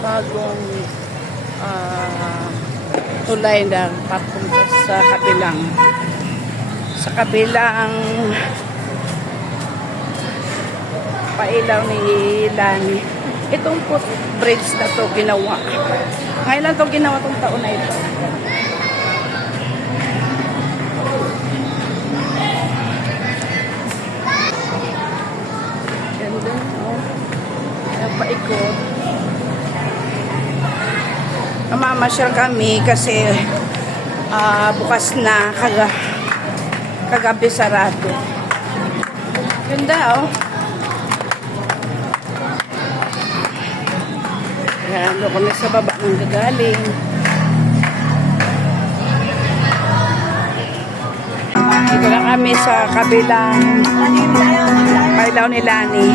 bagong tulay na papunta sa kabilang pailaw ni Lani. Itong footbridge na to ginawa. Ngayon lang to ginawa tong taon na ito. Ganda, oh. Paikot. Mamamasyal kami kasi bukas na kagabi sarado. Ganda, oh. Ayan, doon kami sa baba ng gagaling. Dito na kami sa kabilang pailaw ni Lani.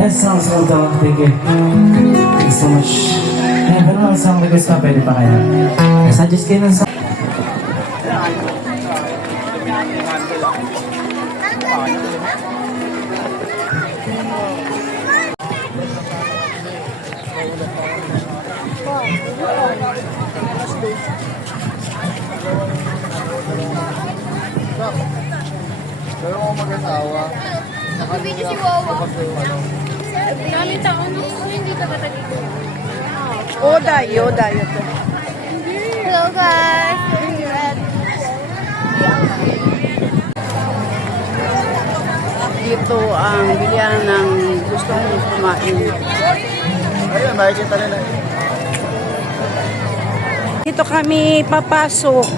That sounds well done. Thank you. Thank you so much. Ay, pero lang isang request na pwede pa kaya. Suggest kayo ng song. Pero kung mag-asawa, Video si Wawa. Dami taon ako hindi ka katagito. Dayo to. Hello guys. Dito ang bilihan ng gusto mong kumain. ayun, makikita nila. Dito kami papasok.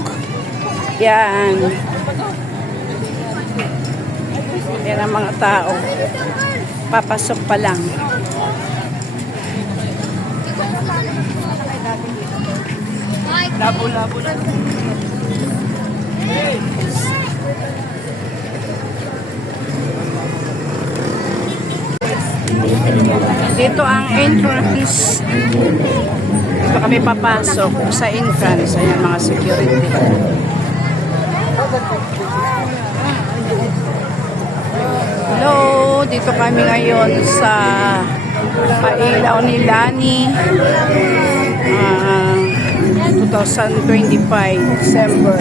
Yan. Yan ang mga tao. Papasok pa lang. Labo-labo na. Dito ang entrance. Dito kami papasok sa entrance. Ayan mga security. Hello, dito kami ngayon sa pailaw ni Lani. 2025 December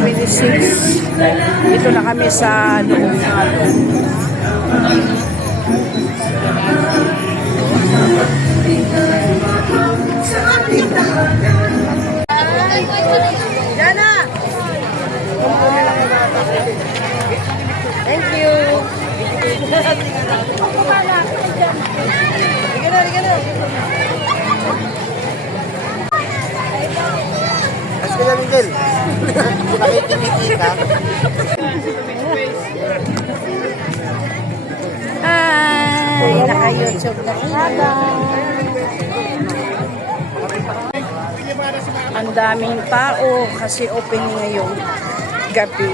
26. Dito na kami sa loob. Jana! Thank you. Liga na. Mas ka na, Miguel. Nakikiniti ka. Hi! Naka-YouTube na kaya. Ang daming tao kasi open ngayong gabi.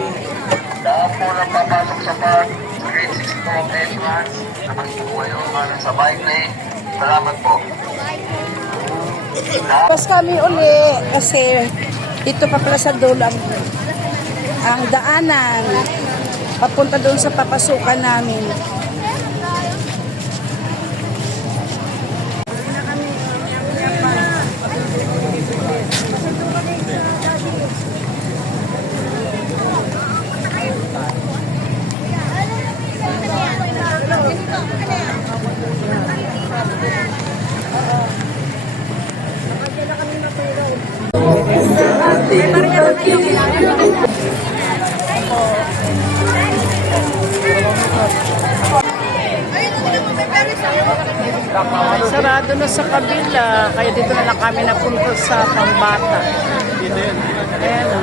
Lahat po lang papasok sa park, grade 6 po ang entrance. Naman po kayo sa bike lane. Salamat po. Pas kami uli kasi dito pa pala sa dulo ang daanan papunta doon sa papasukan namin. Sarado na sa kabila, kaya dito na lang kami napunta sa Pambata. Ayan o.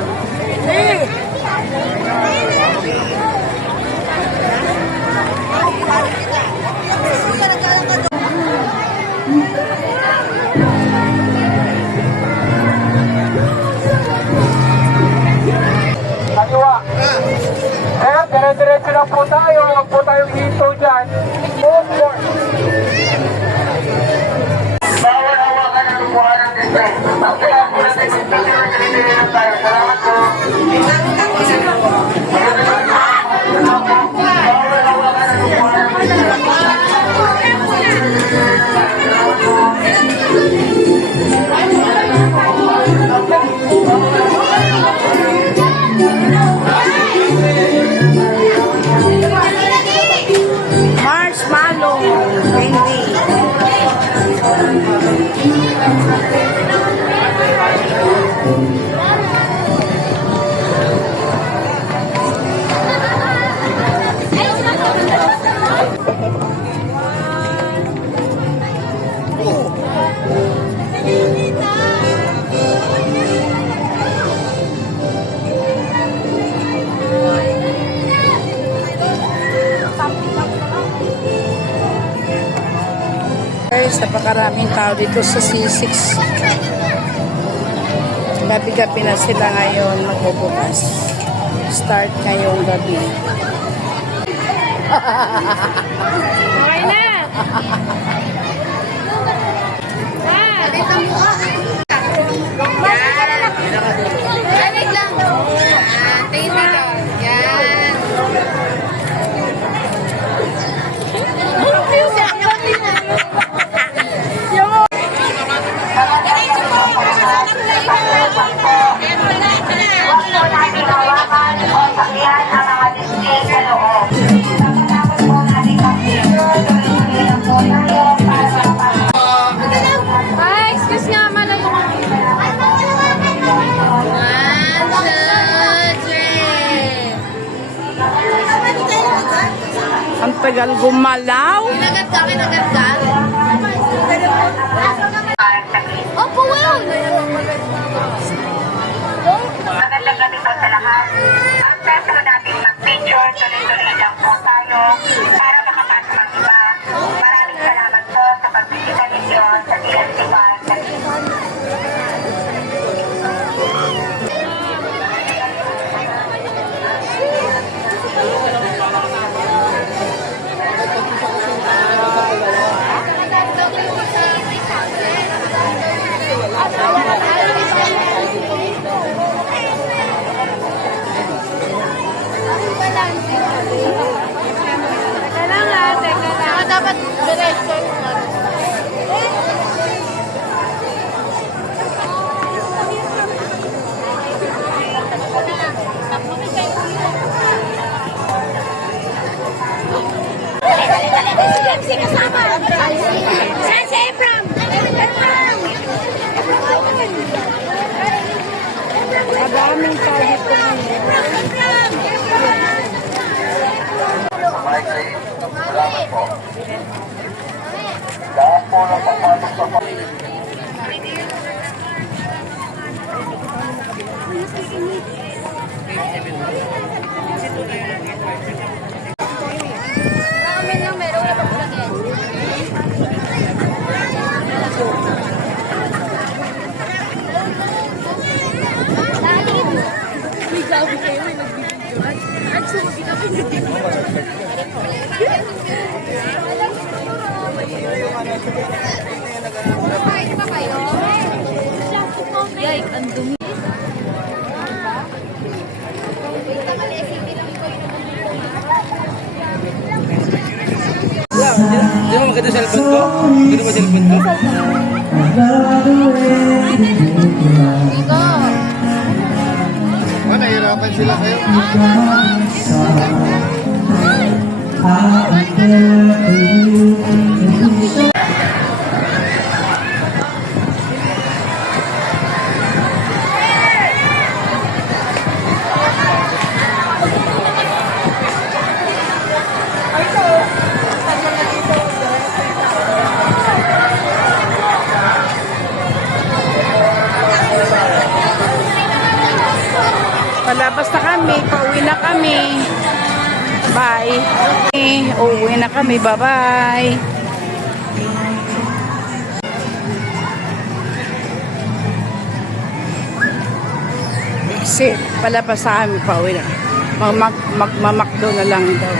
Guys, napakaraming tao dito sa C6. Gabi-gabi na sila ngayon magbubukas. Start ngayong gabi. Okay na! Dito mo ka. Lamig lang. Tingin mo ka. Yan. Ay, excuse nga, malay mo. 1, 2, 3. Ang tagal gumalaw. Kinagat ka, kinagat ka. Opo, wow! Magandang gabi po sa lahat. Ang peso natin mag-picture, tuloy-tuloy lang po tayo para makapasok ang iba. Maraming salamat po sa pagbisita ninyo sa TNT Park. Teka lang ha, teka lang. Dapat diretso yung si kasama. Saan si Ebram? Maraming tao dito ngayon. Bike lane, salamat po. Lahat po ng papasok sa Amin lang, meron wala pa lagyan. Kumain ba kayo? Yay, ang dumi. Di ba maganda cellphone ko? Ganda ba cellphone ko? Nahihirapan sila kayo. Palabas na kami, pauwi na kami. Bye. Uuwi na kami, bye-bye. Kasi palabas na kami, pauwi na. Magmamakdo na lang daw.